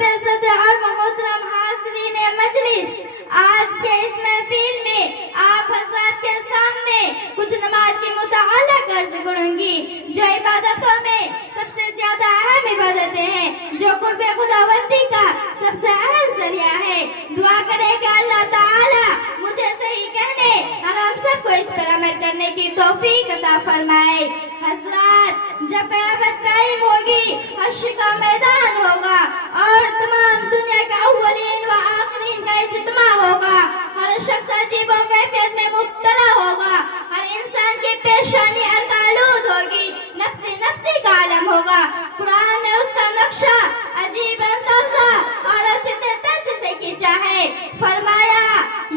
बेइज्जत और मोहतरम हाज़रीन मजलिस, आज के इस महफिल में आप हज़रात के सामने कुछ नमाज की मुतालिक अर्ज करूंगी, जो इबादतों में सबसे ज्यादा अहम इबादतें हैं, जो कुर्बे खुदावंदी का सबसे अहम जरिया है। दुआ करें कि अल्लाह ताला मुझे सही कहने और हम सबको इस पर अमल करने की तौफीक अता फरमाए। हज़रात, जब क़यामत कायम होगी, हश्र का मैदान होगा और तमाम दुनिया के अव्वलीन व आखिरीन का इज्तिमा होगा। हर शख्स अजीब व कैफियत में मुब्तला होगा। हर इंसान की पेशानी अर्कालूद होगी। नफ्सी नफ्सी का आलम होगा। कुरान ने उसका नक्शा अजीब अंदाज़ा और अच्छे तर्ज से खींचा है। फरमाया,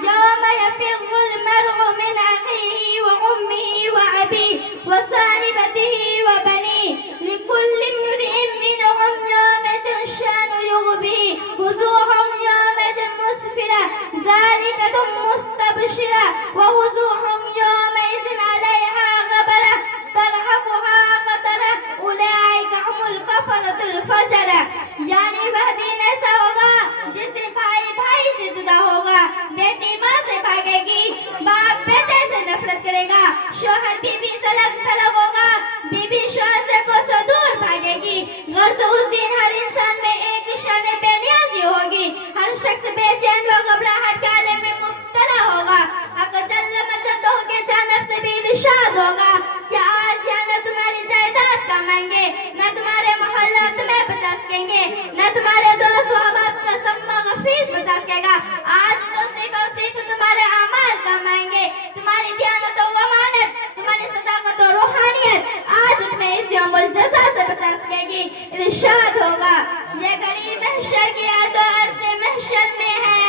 यौम यफ़िर्रुल मर्अु मिन अख़ीही व उम्मिही व अबीही व साहिबतिही व बनीही लिकुल्लि इम्रिइन मिनहुम यौमइज़िन शअनुन युग़नीहि वुजूहुहुम यौमइज़िन मुस्फ़िरा ज़ालिकतुम मुस्तबशिरा व वुजूहुहुम यौमइज़िन अलैहा ग़बरा तरहक़ुहा क़तरा उलाइका हुमुल कफ़रतुल फ़जरा। यानी वह दिन ऐसा होगा जिस दिन भाई भाई से जुदा होगा, बेटी माँ से भागेगी, बाप बेटे से नफरत करेगा, शौहर बीवी से अलग थलग होगा, बीवी शौहर से कोसों दूर भागेगी। गर्ज उस दिन हर इंसान में एक शान बेनियाज़ी होगी। हर शख्स बेचैन व घबराहट के आलम में मुब्तला होगा। हक जल्ल मजदों के जानब से भी इरशाद होगा कि आज या न तुम्हारी जायदाद कमाएंगे, न तुम्हारे मोहल्ला तुम्हें बचा सकेंगे, न तुम्हारे दोस्त व अहबाब का सम्मा गफीस बचा सकेगा। आज तो सिर्फ तुम्हारे अमाल कमाएंगे, तुम्हारी दियानत व अमानत, तुम्हारी सदाकत और रूहानियत आज तुम्हें इस यौमुल जज़ा से बचा सकेगी। इरशाद होगा, ये घड़ी महशर की तो अर्ज़ महशर में है,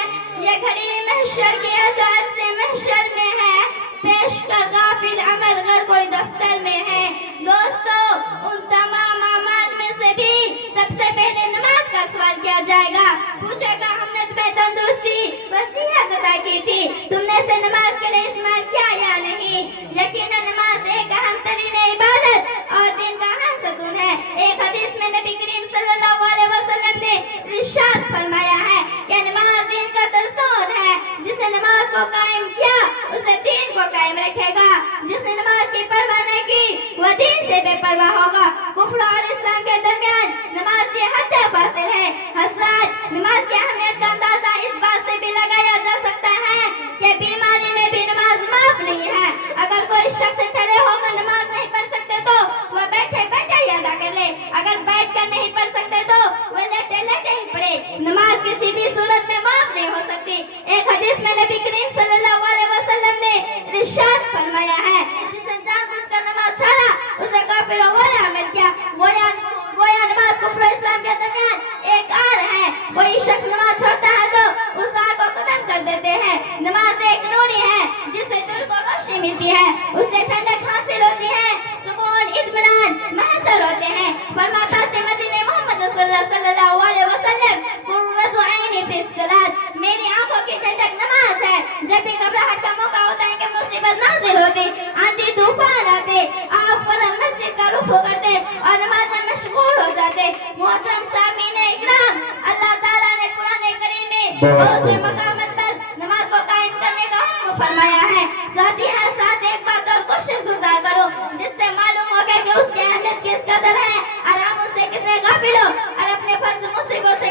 ये घड़ी महशर की तो अर्ज़ महशर में है, पेश कर गाफिल अमल गर कोई दफ्तर में है। दोस्तों, उन तमाम अमाल में से भी सबसे पहले नमाज का सवाल किया जाएगा। पूछेगा, हमने तुम्हें तंदुरुस्ती वसीयत अता की थी, तुमने इसे नमाज के लिए इस्तेमाल किया या नहीं? यकीनन नमाज एक अहम तरीन इबादत और दिन का अहम सतून है। एक हदीस में नबी करीम सल्लल्लाहु अलैहि वसल्लम ने इरशाद फरमाया है कि नमाज दिन का दस्तूर है। जिसने नमाज को कायम किया उसे दीन को कायम रखेगा। जिसने नमाज की परवाह नहीं की वह दीन से बेपरवाह होगा। कुफ्र और इस्लाम के दरमियान नमाज की हद फासिल है। हज़रात, नमाज की अहमियत का अंदाजा इस बात से भी लगाया जा सकता है कि बीमारी में भी नमाज माफ नहीं है। अगर कोई शख्स खड़े होकर नमाज नहीं पढ़ सकते तो वह बैठे बैठे ही अदा कर ले। अगर बैठ कर नहीं पढ़ सकते तो वह लेटे लेटे ही पढ़े। नमाज किसी भी सूरत में माफ नहीं हो सकती। एक हदीस में नबी करीम सल्लल्लाहु अलैहि वसल्लम ने इरशाद फरमाया है, जिसने जानबूझकर नमाज छोड़ा उसे काफिर और गोया अमल किया। गोया नमाज कुफ्र और इस्लाम के दरमियान एक आड़ है। कोई शख्स नमाज छोड़ता है तो उस आड़ को खत्म कर देते हैं। नमाज एक नूरी है जिससे दिल को रोशनी मिलती है, उससे ठंडक हासिल होती है, सुकून इत्मीनान महसूस होते हैं। फरमाता से मदीने मोहम्मद सल्लल्लाहु अलैहि वसल्लम, कुर्रतु ऐनी फिस सलात, मेरी आंखों की ठंडक नमाज है। जब भी घबराहट का मौका होता है कि मुसीबत नाज़िल होती, आंधी तूफान आते, आप फौरन मस्जिद का रुख करते और नमाज में मशगूल हो जाते। मोहतरम सामीन इकराम, अल्लाह ताला ने कुरान करीम में बहुत से मकामत पर नमाज को कायम करने का हुक्म फरमाया है। साथ ही हर साथ एक बात और कोशिश गुजार करो जिससे मालूम होगा कि उसकी अहमियत किस कदर है और हम उससे कितने गाफिल हो और अपने फर्ज मुसीबतों से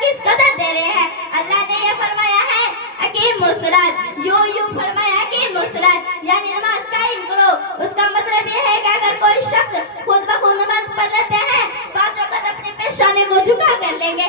किस कदर दे रहे हैं। अल्लाह ने यह फरमाया है, अकीमुस सलात, यूं फरमाया अकीमुस सलात, यानी नमाज कायम करो। उसका मतलब यह है कि अगर कोई शख्स खुद ब खुद नमाज पढ़ लेते हैं, पांचों वक्त अपनी पेशानी को झुका कर लेंगे।